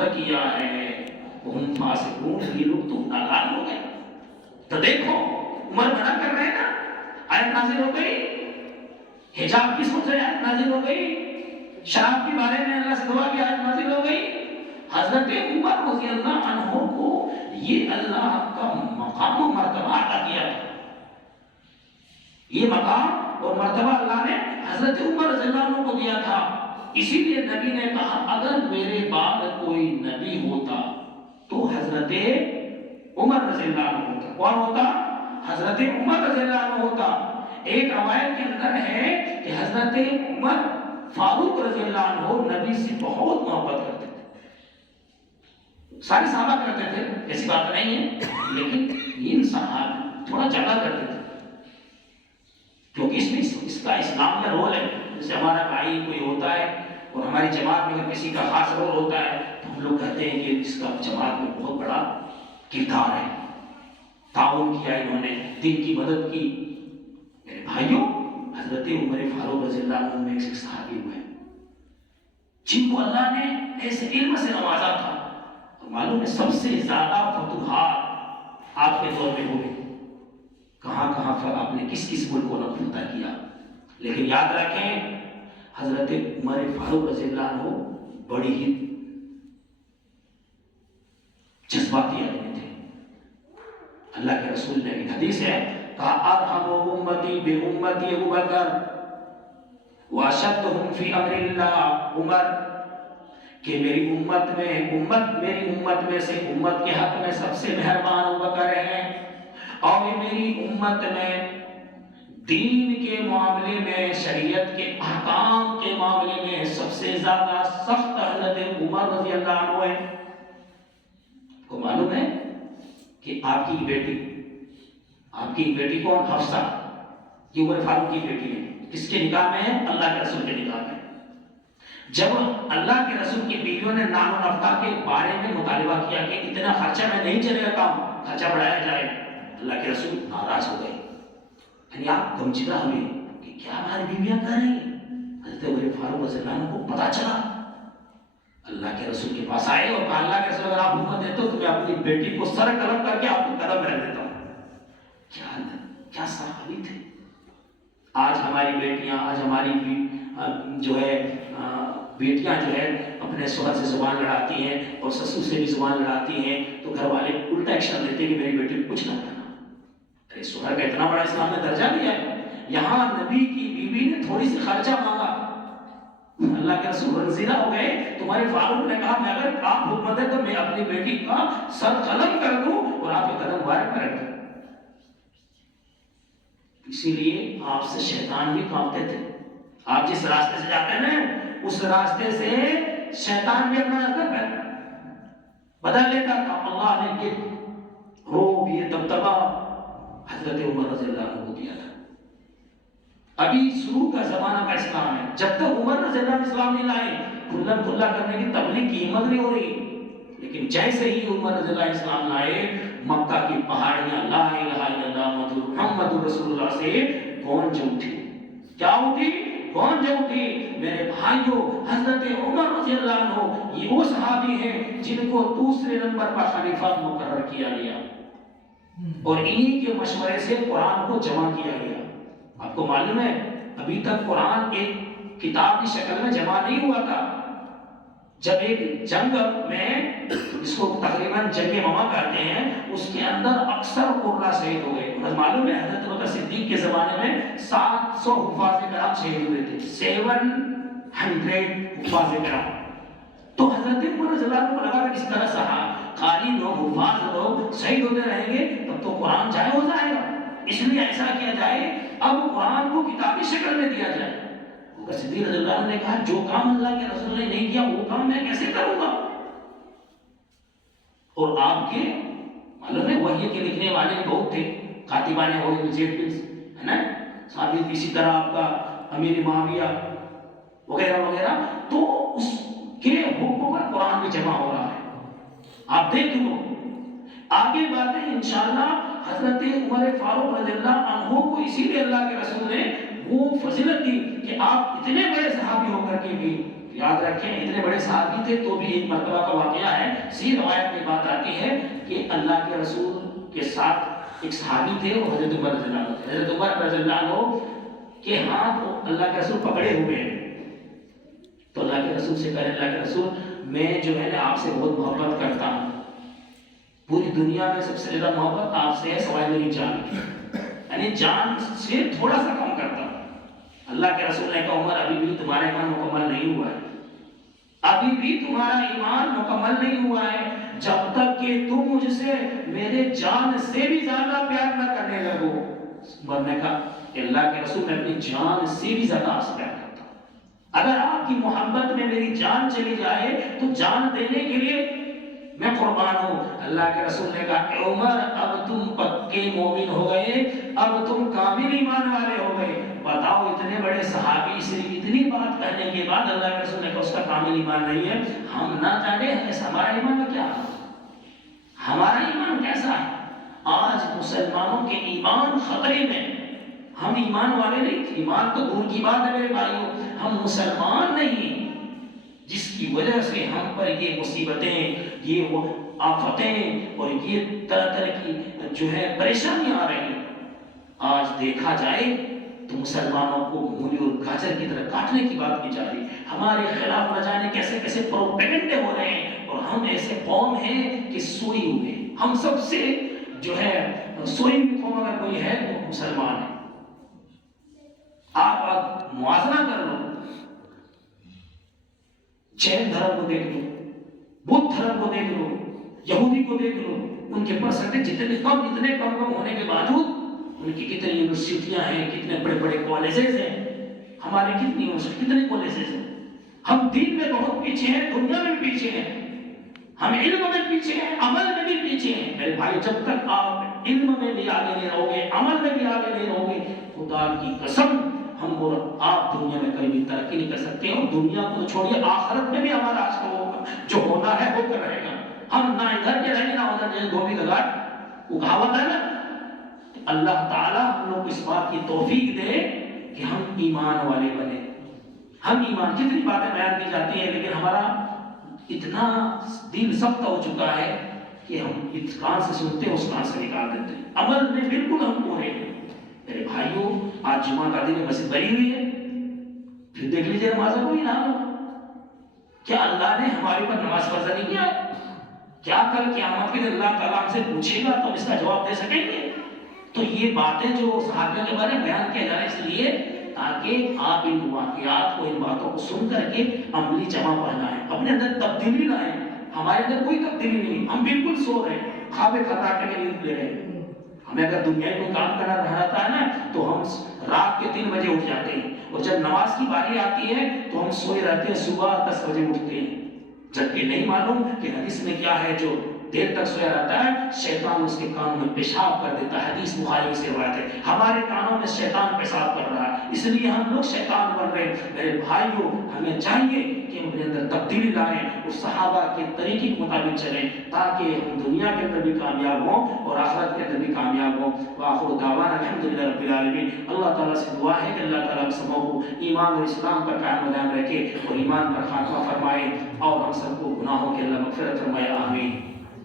کفر کیا ہے ہم فاسقون، یہ لوگ تو نادان ہو گئے۔ تو دیکھو عمر منع کر رہے ہیں نا، آیت نازل ہو گئی، حجاب کی سوچ رہے آیت نازل ہو گئی، شراب کے بارے میں اللہ سے دعا کی آیت نازل ہو گئی۔ حضرت عمر رضی اللہ عنہ کو یہ اللہ کا مقام و مرتبہ عطا کیا ہے، یہ مقام اور مرتبہ اللہ نے حضرت عمر رضی اللہ عنہ کو دیا تھا۔ اسی لیے نبی نے کہا اگر میرے بعد کوئی نبی ہوتا تو حضرت عمر رضی اللہ عنہ ہوتا۔ کون ہوتا؟ حضرت عمر رضی اللہ عنہ ہوتا۔ ایک روایت کے اندر ہے کہ حضرت عمر فاروق رضی اللہ عنہ نبی سے بہت محبت کرتے تھے، سارے صحابہ کرتے تھے، ایسی بات نہیں ہے، لیکن ان صحابہ تھوڑا زیادہ کرتے تھے، کیونکہ اس میں اس کا اسلام کا رول ہے۔ جیسے ہمارا بھائی کوئی ہوتا ہے اور ہماری جماعت میں اگر کسی کا خاص رول ہوتا ہے تو ہم لوگ کہتے ہیں کہ اس کا جماعت میں بہت بڑا کردار ہے، تعاون کیا انہوں نے، دین کی مدد کی۔ میرے بھائیوں، حضرت عمر فاروق رضی اللہ عنہ میں ایک صحابی ہوئے جن کو اللہ نے ایسے علم سے نوازا تھا، اور معلوم ہے سب سے زیادہ فتوحات آپ کے دور میں ہوئے، کہاں کہاں آپ نے کس کس ملک کو فتح کیا۔ لیکن یاد رکھیں حضرت عمر فاروق رضی اللہ عنہ بڑی ہی جذباتی آدمی تھے۔ اللہ کے رسول نے ایک حدیث ہے کہا ارحم امتی بامتی ابو بکر واشدہم فی امر اللہ عمر، کہ میری امت میں سے امت کے حق میں سب سے مہربان ابو بکر ہیں، اور میری امت میں دین کے معاملے میں، شریعت کے احکام کے معاملے میں سب سے زیادہ سخت حضرت عمر رضی اللہ عنہ ہے۔ کو معلوم ہے کہ آپ کی بیٹی کون؟ حفصہ، یہ عمر فاروق کی بیٹی ہے، کس کے نکاح میں ہے؟ اللہ کے رسول کے نکاح میں۔ جب اللہ کے رسول کی بیویوں نے نان و نفقہ کے بارے میں مطالبہ کیا کہ اتنا خرچہ میں نہیں چلے گا، کام خرچہ بڑھایا جائے، اللہ کے رسول ناراض ہو گئے، یعنی آپ غمزدہ ہوئے کہ کیا ہماری بیویاں کر رہی ہیں۔ حضرت عمر فاروق رضی اللہ عنہ کو پتہ چلا، اللہ کے رسول کے پاس آئے اور کہا اللہ کے رسول اگر آپ حکم دیتے ہو تو میں اپنی بیٹی کو سر قلم کر کے آپ کو قدم میں رکھ دیتا ہوں۔ کیا صحابی تھے۔ آج ہماری بیٹیاں، آج ہماری بیٹیاں جو ہے اپنے شوہر سے زبان لڑاتی ہیں اور سسر سے بھی زبان لڑاتی ہیں، تو گھر والے الٹا ایکشن لیتے ہیں کہ میری بیٹی کو کچھ نہ کرنا۔ ارے شوہر کا اتنا بڑا اسلام نے درجہ دیا ہے، یہاں نبی کی بیوی نے تھوڑی سی خرچہ مانگا، اللہ کے رسول رنزیدہ ہو گئے۔ تمہارے فاروق نے کہا میں اگر آپ حکم دیں تو میں اپنی بیٹی کا سر قلم کر دوں اور آپ کے قدم مبارک میں رکھ دوں۔ اسی لیے آپ سے شیطان بھی کانپتے تھے، آپ جس راستے سے جاتے ہیں نا اس راستے سے شیطان بھی اپنا راستہ بدل لیتا تھا۔ اللہ نے یہ روب، یہ دبدبہ حضرت عمر رضی اللہ عنہ کو دیا تھا۔ ابھی شروع کا زمانہ کا اسلام ہے، جب تک عمر رضی اللہ عنہ اسلام نہیں لائے کھلا کھلا کرنے کی تبلیغ کی ہمت نہیں ہو رہی، لیکن جیسے ہی عمر رضی اللہ اسلام لائے مکہ کی پہاڑیاں لا الہ الا اللہ محمد رسول اللہ سے گونج اٹھی۔ کیا اٹھی؟ گونج اٹھی۔ میرے بھائیوں، حضرت عمر رضی اللہ عنہ یہ وہ صحابی ہیں جن کو دوسرے نمبر پر خلیفہ مقرر کیا گیا اور انہی کے مشورے سے قرآن کو جمع کیا گیا۔ آپ کو معلوم ہے ابھی تک قرآن ایک کتاب کی شکل میں جمع نہیں ہوا تھا۔ جب ایک جنگ میں، جس کو تقریباً جنگ مما کہتے ہیں، اس کے اندر اکثر قرآن شہید ہو گئے۔ معلوم ہے حضرت بکر صدیق کے زمانے میں 700 حفاظ کرام شہید ہوئے تھے، 700 حفاظ کرام۔ تو حضرت عمر رضی اللہ عنہ کو لگا کہ اس طرح قاری لوگ، حفاظ لوگ شہید ہوتے رہیں گے تب تو قرآن ضائع ہو جائے گا، اس لیے ایسا کیا جائے اب قرآن کو کتابی شکل میں دیا جائے۔ صدیق رضی اللہ عنہ نے کہا جو کام اللہ کے رسول نے نہیں کیا وہ کام میں کیسے کروں گا؟ اور آپ کے معلوم ہے وحی کے لکھنے والے بہت تھے، کاتبان وحی زید بن ہے نا ثابت، اسی طرح آپ کا امیر معاویہ وغیرہ وغیرہ، تو اس کے حکم پر قرآن بھی جمع ہو رہا ہے۔ آپ دیکھ لو آگے باتیں انشاءاللہ۔ حضرت عمر فاروق رضی اللہ عنہ کو اسی لیے اللہ کے رسول نے وہ فضیلت دی کہ آپ اتنے بڑے صحابی ہو کر کے بھی یاد رکھیں اتنے بڑے صحابی تھے تو بھی ایک مرتبہ کا واقعہ ہے، سی روایت میں بات آتی ہے کہ اللہ کے رسول کے ساتھ ایک صحابی تھے اور حضرت عمر رضی اللہ عنہ تھے۔ حضرت عمر رضی اللہ عنہ کے ہاتھ اللہ کے رسول پکڑے ہوئے ہیں، تو اللہ کے رسول سے کہے اللہ کے رسول میں جو ہے نا آپ سے بہت محبت کرتا ہوں، پوری دنیا میں سب سے زیادہ محبت آپ سے ہے سوائے میری جان کی، یعنی جان سے تھوڑا سا کم کرتا ہوں۔ اللہ کے رسول نے کہا عمر ابھی بھی تمہارا ایمان مکمل نہیں ہوا ہے، ابھی بھی تمہارا ایمان مکمل نہیں ہوا ہے جب تک کہ تم مجھ سے میرے جان سے بھی زیادہ پیار نہ کرنے لگو۔ عمر نے کہا کہ اللہ کے رسول میں اپنی جان سے بھی زیادہ آپ سے پیار کرتا ہوں، اگر آپ کی محبت میں میری جان چلی جائے تو جان دینے کے لیے میں قربان ہوں۔ اللہ کے رسول نے کہا عمر اب تم پکے مومن ہو گئے، اب تم کامل ایمان والے ہو گئے۔ بتاؤ اتنے بڑے صحابی سے اتنی بات کہنے کے بعد اللہ کے رسول نے کہا اس کا کامل ایمان نہیں ہے۔ ہم نہ جانے ہمارا ایمان کا کیا ہے، ہمارا ایمان کیسا ہے۔ آج مسلمانوں کے ایمان خطرے میں، ہم ایمان والے نہیں تھے، ایمان تو دور کی بات ہے میرے بھائیوں، ہم مسلمان نہیں، جس کی وجہ سے ہم پر یہ مصیبتیں، یہ آفتیں اور یہ طرح طرح کی جو ہے پریشانیاں آ رہی ہیں۔ آج دیکھا جائے تو مسلمانوں کو مولی اور گاجر کی طرح کاٹنے کی بات کی جا رہی ہے، ہمارے خلاف نہ جانے کیسے کیسے پروپیگنڈے ہو رہے ہیں، اور ہم ایسے قوم ہیں کہ سوئی ہوئے، ہم سب سے جو ہے سوئی ہوئی قوم اگر کوئی ہے تو مسلمان ہے۔ آپ موازنہ کر لو، جین دھرم کو دیکھ لو، بدھ دھرم کو دیکھ لو، یہودی کو دیکھ لو، ان کے پرسنٹیج اتنے کم ہونے کے باوجود ان کی کتنی یونیورسٹیاں ہیں، کتنے بڑے بڑے کالجز ہیں، ہمارے کتنی یونیورسٹی کتنے کالجز ہیں۔ ہم دین میں بہت پیچھے ہیں، دنیا میں بھی پیچھے ہیں، ہم علم میں پیچھے ہیں، عمل میں بھی پیچھے ہیں۔ میرے بھائی جب تک آپ علم میں بھی آگے نہیں رہو گے، عمل میں بھی آگے نہیں رہو گے، خدا کی قسم ہم اور آپ دنیا میں کبھی بھی ترقی نہیں کر سکتے، اور دنیا کو چھوڑیے آخرت میں بھی ہمارا جو ہونا ہے وہ کر رہے گا۔ ہم نہ ادھر کے رہیں نہ ادھر، جیسے دھوبی کا گھاٹ وہ کہاوت ہے نا۔ اللہ تعالیٰ ہم لوگ کو اس بات کی توفیق دے کہ ہم ایمان والے بنے۔ ہم ایمان کتنی باتیں بیان کی جاتی ہیں، لیکن ہمارا اتنا دل سخت ہو چکا ہے کہ ہم اس کان سے سنتے ہیں اس کان سے نکال دیتے ہیں، عمل میں بالکل ہم پورے ہیں۔ میرے بھائیوں آج جمعہ کا دن مسجد بھری ہوئی ہے، پھر دیکھ لیجیے نماز کوئی نہ ہو، کیا اللہ نے ہمارے اوپر نماز فرض نہیں کیا؟ کیا کل قیامت کے دن اللہ تعالیٰ ہم سے پوچھے گا تو ہم اس کا جواب دے سکیں گے؟ تو یہ باتیں جو صحابہ کے بارے میں بیان کیا جا رہا ہے اس لیے تاکہ آپ ان واقعات کو، ان باتوں کو سن کر کے عملی جمع پہنا ہے، اپنے اندر تبدیلی لائیں۔ ہمارے اندر کوئی تبدیلی نہیں، ہم بالکل سو رہے ہیں، خواب خطا کے نیند لے رہے ہیں۔ ہمیں اگر دنیا میں کام کرنا رہتا ہے نا تو ہم رات کے 3 بجے اٹھ جاتے ہیں، اور جب نماز کی باری آتی ہے تو ہم سوئے رہتے ہیں، صبح 10 بجے اٹھتے ہیں، جبکہ نہیں معلوم کہ حدیث میں کیا ہے، جو دیر تک سویا رہتا ہے شیطان اس کے کانوں میں پیشاب کر دیتا ہے۔ حدیث بخاری سے روایت ہے، ہمارے کانوں میں شیطان پیشاب کر رہا ہے، اس لیے ہم لوگ شیطان بن رہے ہیں۔ میرے بھائیوں ہمیں چاہیے کہ ہم اپنے اندر تبدیلی لائیں، اس صحابہ کے طریقے کے مطابق چلیں، تاکہ ہم دنیا کے اندر بھی کامیاب ہوں اور آخرت کے اندر بھی کامیاب ہوں۔ وآخر دعوانا الحمدللہ رب العالمین۔ اللہ تعالیٰ سے دعا ہے کہ اللہ تعالیٰ ہم سبوں کو ایمان اور اسلام پر قائم و دائم رکھے اور ایمان پر خاتمہ فرمائے، اور ہم سب کو گناہوں کے اللہ مغفرت فرمائے، آمین۔